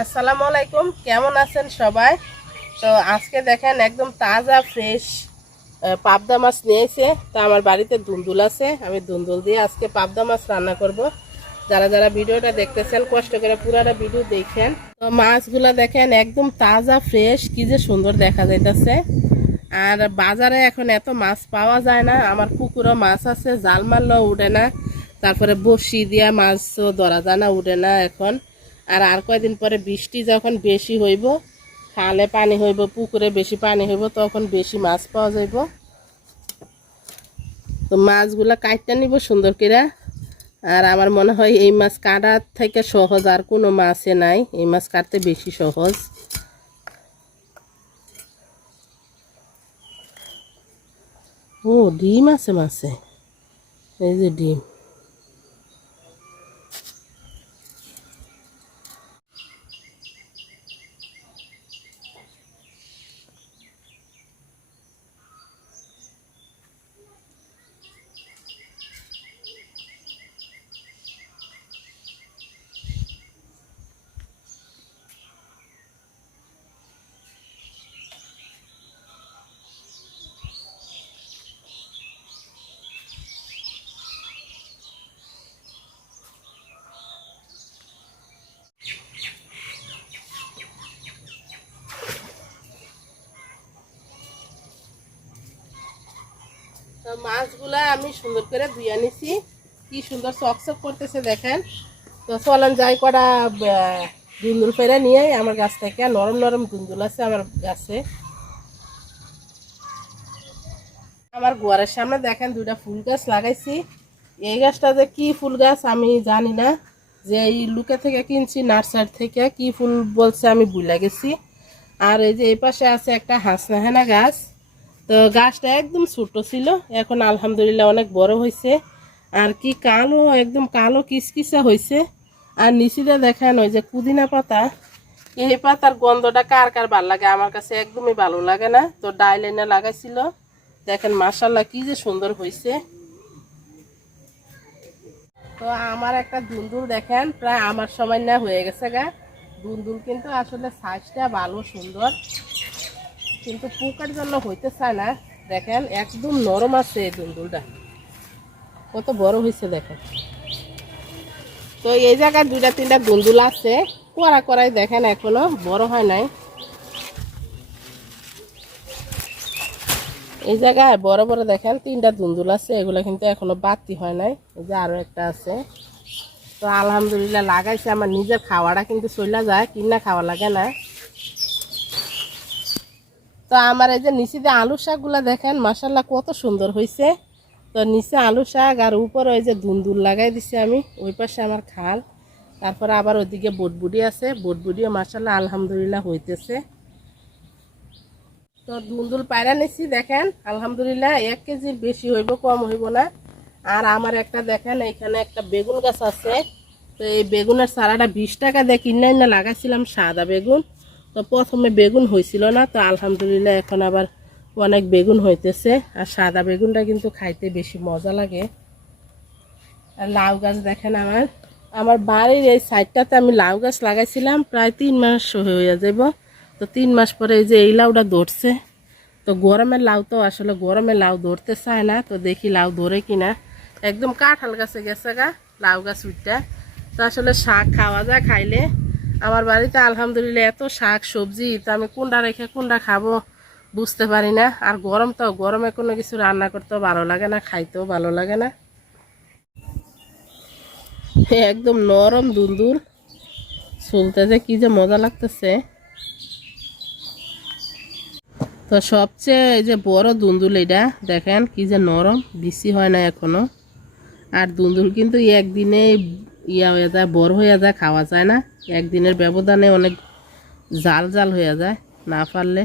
আসসালামু আলাইকুম, কেমন আছেন সবাই? তো আজকে দেখেন একদম তাজা ফ্রেশ পাবদা মাছ নিয়েছে। তো আমার বাড়িতে দুন্দুল আছে, আমি দুন্দুল দিয়ে আজকে পাবদা মাছ রান্না করব। যারা যারা ভিডিওটা দেখতেছেন কষ্ট করে পুরাটা ভিডিও দেখেন। তো মাছগুলা দেখেন একদম তাজা ফ্রেশ, কি যে সুন্দর দেখা যাইতেছে। আর বাজারে এখন এত মাছ পাওয়া যায় না, আমার পুকুরও মাছ আছে, জাল মারলেও উঠে না, তারপরে বড়শি দিয়া মাছও ধরা যায় না, উঠে না এখন। আর কয়দিন পরে বৃষ্টি যখন বেশি হইব, খালে পানি হইব, পুকুরে বেশি পানি হইব, তখন বেশি মাছ পাওয়া যাইব। তো মাছগুলা কাটতে নিব সুন্দর করে। আর আমার মনে হয় এই মাছ কাটার থেকে সহজ আর কোনো মাছে নাই, এই মাছ কাটতে বেশি সহজ। ও ডিম আছে মাছে, এই যে ডিম। তো মাছগুলা আমি সুন্দর করে ধুয়ে নিছি, কি সুন্দর চকচক করতেছে দেখেন। তো চলেন যাই কটা দুন্দুল ফেরে নিয়ে আমার গাছ থেকে, নরম নরম দুন্দুল আছে আমার গাছে। আমার গোয়ারের সামনে দেখেন দুইটা ফুল গাছ লাগাইছি। এই গাছটা যে কি ফুল গাছ আমি জানি না, যে এই লুকে থেকে কিনছি নার্সারি থেকে, কি ফুল বলছে আমি ভুলে গেছি। আর এই যে এই পাশে আছে একটা হাসনাহেনা গাছ। তো গাছটা একদম ছোট ছিল, এখন আলহামদুলিল্লাহ অনেক বড় হয়েছে। আর কি কালো, একদম কালো কিচকিচা হয়েছে। আর নিচেতে দেখেন ওই যে পুদিনা পাতা, এই পাতার গন্ধটা কার কার ভালো লাগে, আমার কাছে একদমই ভালো লাগে না। তো ডাইল এনে লাগাইছিল, দেখেন মাশাআল্লাহ কি যে সুন্দর হয়েছে। তো আমার একটা দুন্দুল দেখেন প্রায় আমার সময় না হয়ে গেছে গা। দুন্দুল কিন্তু আসলে সাইজটা ভালো সুন্দর, কিন্তু পোকার জন্য হইতে চায় না। দেখেন একদম নরম আছে এই দুন্দুলটা, কত বড় হয়েছে দেখেন। তো এই জায়গায় দুইটা তিনটা দুন্দুল আছে, কড়া কড়াই দেখেন এখনো বড় হয় নাই। এই জায়গায় বড় বড় দেখেন তিনটা দুন্দুল আছে, এগুলো কিন্তু এখনো বাতি হয় নাই। এই যে আরো একটা আছে। তো আলহামদুলিল্লাহ লাগাইছে, আমার নিজের খাওয়াটা কিন্তু চলে যায়, কিনা খাওয়া লাগে না। তো আমার এই যে নিচে যে আলু শাকগুলো দেখেন মাশাআল্লাহ কত সুন্দর হয়েছে। তো নিচে আলু শাক আর উপরে ওই যে দুন্দুল লাগাই দিছি আমি, ওই পাশে আমার খাল, তারপরে আবার ওইদিকে বটবুডি আছে, বটবুডিও মাশাআল্লাহ আলহামদুলিল্লাহ হইতেছে। তো দুন্দুল পায়রা নিছি দেখেন আলহামদুলিল্লাহ 1 কেজির বেশি হইব, কম হইব না। আর আমার একটা দেখেন এখানে একটা বেগুন গাছ আছে। তো এই বেগুনের চারাটা 20 টাকা দিয়ে কিনে না লাগাইছিলাম, সাদা বেগুন। তো প্রথমে বেগুন হয়েছিল না, তো আলহামদুলিল্লাহ এখন আবার অনেক বেগুন হইতেছে। আর সাদা বেগুনটা কিন্তু খাইতে বেশি মজা লাগে। আর লাউ গাছ দেখেন আমার আমার বাড়ির এই সাইডটাতে আমি লাউ গাছ লাগাইছিলাম, প্রায় 3 মাস হয়ে যাব। তো 3 মাস পরে এই যে এই লাউটা ধরছে। তো গরমের লাউ তো আসলে গরমে লাউ ধরতে চায় না, তো দেখি লাউ ধরে কিনা। একদম কাঁঠাল গাছে গেছে গা লাউ গাছ উঠটা। তো আসলে শাক খাওয়া যায় খাইলে। আমার বাড়িতে আলহামদুলিল্লাহ এত শাক সবজি, তো আমি কোনটা রেখে কোনটা খাবো বুঝতে পারি না। আর গরম তো, গরমে কোনো কিছু রান্না করতেও ভালো লাগে না, খাইতেও ভালো লাগে না। একদম নরম দুন্দুল, চলতে যে কি যে মজা লাগতেছে। তো সবচেয়ে এই যে বড় দুন্দুল এটা দেখেন কি যে নরম, বেশি হয় না এখনো। আর দুন্দুল কিন্তু একদিনে ইয়া হয়ে যায়, বড় হয়ে যায়, খাওয়া যায় না। একদিনের ব্যবধানে অনেক জাল জাল হয়ে যায় না পারলে।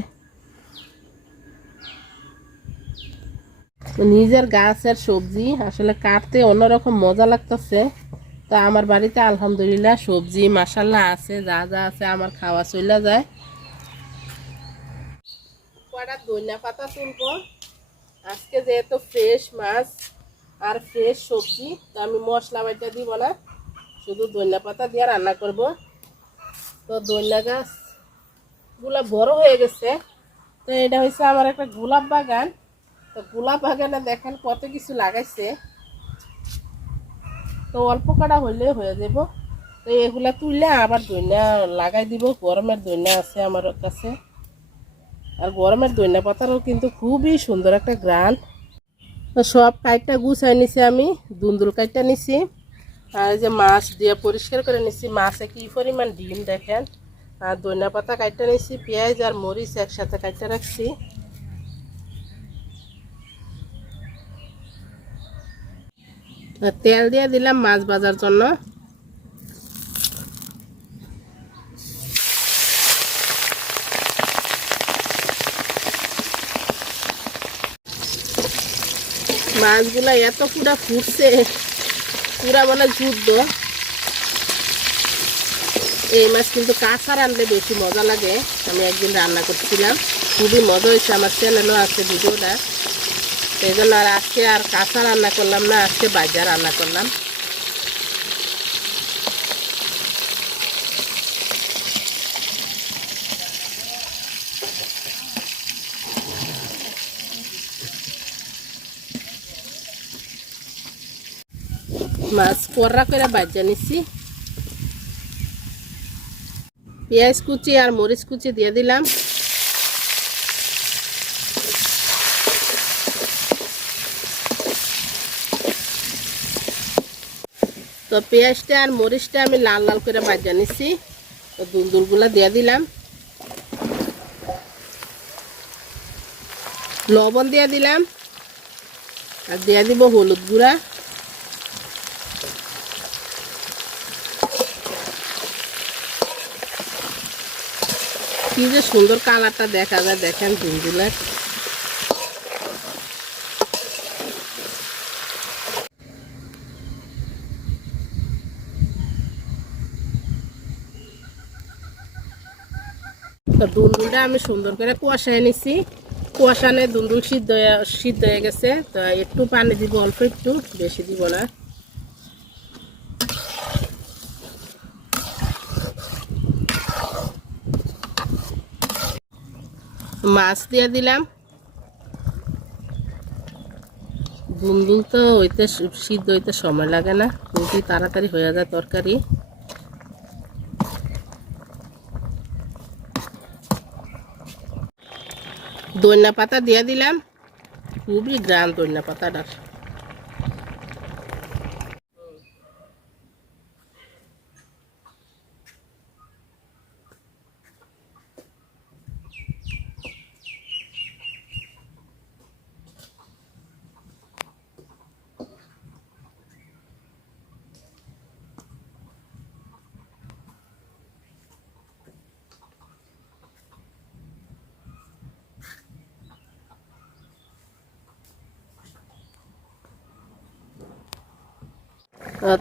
নিজের গাছের সবজি আসলে কাটতে অন্যরকম মজা লাগতেছে। তা আমার বাড়িতে আলহামদুলিল্লাহ সবজি মাশাআল্লাহ আছে, যা যা আছে আমার খাওয়া চলে যায়। কয়টা ধনিয়া পাতা তুলবো আজকে, যেহেতু ফ্রেশ মাছ আর ফ্রেশ সবজি, তো আমি মশলা বাটা দিব না, শুধু ধনিয়া পাতা দিয়ে রান্না করব। তো দইনা গাছ গুলা বড় হয়ে গেছে। তো এটা হচ্ছে আমার একটা গোলাপ বাগান। তো গোলাপ বাগানে দেখেন কত কিছু লাগাইছে। তো অল্প কাটা হইলে হয়ে যাব। তো এগুলা তুললে আবার দইনা লাগাই দিব। গরমের দইনা আছে আমার কাছে, আর গরমের দইনা পাতারও কিন্তু খুবই সুন্দর একটা ঘ্রাণ। তো সব কাইটটা গুছাই নিছি, আমি দুন্দুল কাইটটা নিছি, আর এই যে মাছ দিয়ে পরিষ্কার করে নিছি। মাছে কি পরিমাণ ডিম দেখেন। আর দইনা পাতা কাইটটা নিছি, পেঁয়াজ আর মরিচ একসাথে কাইটটা রাখছি। তেল দিয়ে দিলাম মাছ ভাজার জন্য। মাছগুলা এত পুরা ফুটছে, পুরা মানে যুদ্ধ। এই মাছ কিন্তু কাঁচা রান্নলে বেশি মজা লাগে। আমি একদিন রান্না করছিলাম, খুবই মজা হয়েছে। আমার চ্যানেলও আছে ভিডিওটা। সেই জন্য আর আজকে আর কাঁচা রান্না করলাম না, আজকে ভাজা রান্না করলাম। মাছ কড়া করে ভাজা নিচ্ছি। পেঁয়াজ কুচি আর মরিচ কুচি দিয়ে দিলাম। তো পেঁয়াজটা আর মরিচটা আমি লাল লাল করে ভাজা নিচ্ছি। তো দুলদুলগুলা দিয়ে দিলাম, লবণ দিয়ে দিলাম, আর দিয়ে দিব হলুদ গুঁড়া। কি যে সুন্দর কালারটা দেখা যায় দেখেন দুলদুলের। তো দুলদুলটা আমি সুন্দর করে কষায় নিছি। কষানে দুলদুল সিদ্ধ হয়ে গেছে। তো একটু পানি দিব, অল্প একটু, বেশি দিব না। মাছ দিয়ে দিলাম। দুলদুল তো হইতে সিদ্ধ হইতে সময় লাগে না, খুবই তাড়াতাড়ি হয়ে যায় তরকারি। ধনিয়া পাতা দিয়ে দিলাম, খুবই গ্রান ধনিয়া পাতাটার।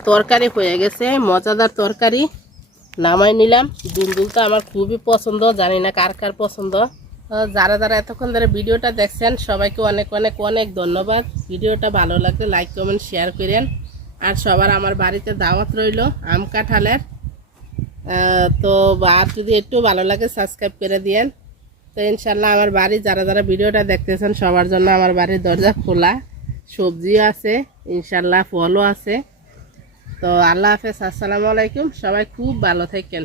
তরকারি হয়ে গেছে, মজাদার তরকারি। নামাই নিলাম। দুলদুলটা আমার খুবই পছন্দ, জানি না কার কার পছন্দ। যারা যারা এতক্ষণ ধরে ভিডিওটা দেখছেন সবাইকে অনেক অনেক অনেক ধন্যবাদ। ভিডিওটা ভালো লাগলে লাইক কমেন্ট শেয়ার করেন। আর সবার আমার বাড়িতে দাওয়াত রইল আম কাঁঠালের। তো আর যদি একটু ভালো লাগে সাবস্ক্রাইব করে দিয়েন। তো ইনশাল্লাহ আমার বাড়ি যারা যারা ভিডিওটা দেখতেছেন সবার জন্য আমার বাড়ির দরজা খোলা। সবজিও আছে ইনশাল্লাহ, ফলও আছে। তো আল্লাহ হাফেজ, আসসালামু আলাইকুম। সবাই খুব ভালো থাকেন।